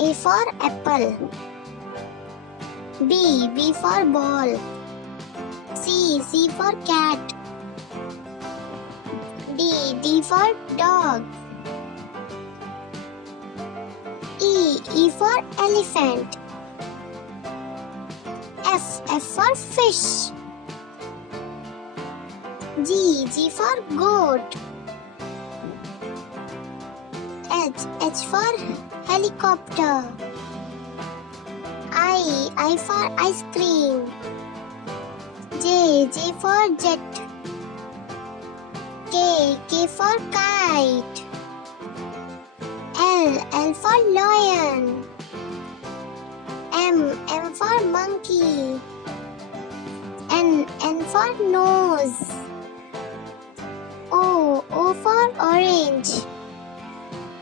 A for apple. B for ball. C for cat. D for dog. E for elephant. F for fish. G for goat. H for helicopter. I for ice cream. J for jet. K for kite. L for lion. M for monkey. N for nose. O for orange.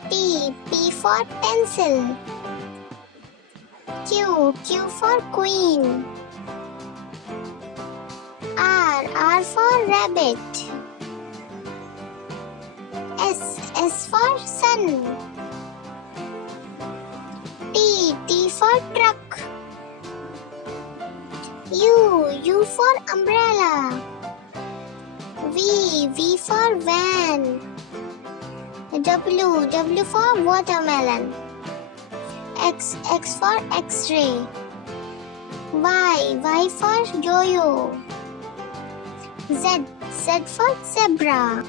P for pencil. Q for queen. R for rabbit. S for sun. T for truck. U for umbrella. V for van. W for watermelon. X for x-ray. Y for yo-yo. Z for zebra.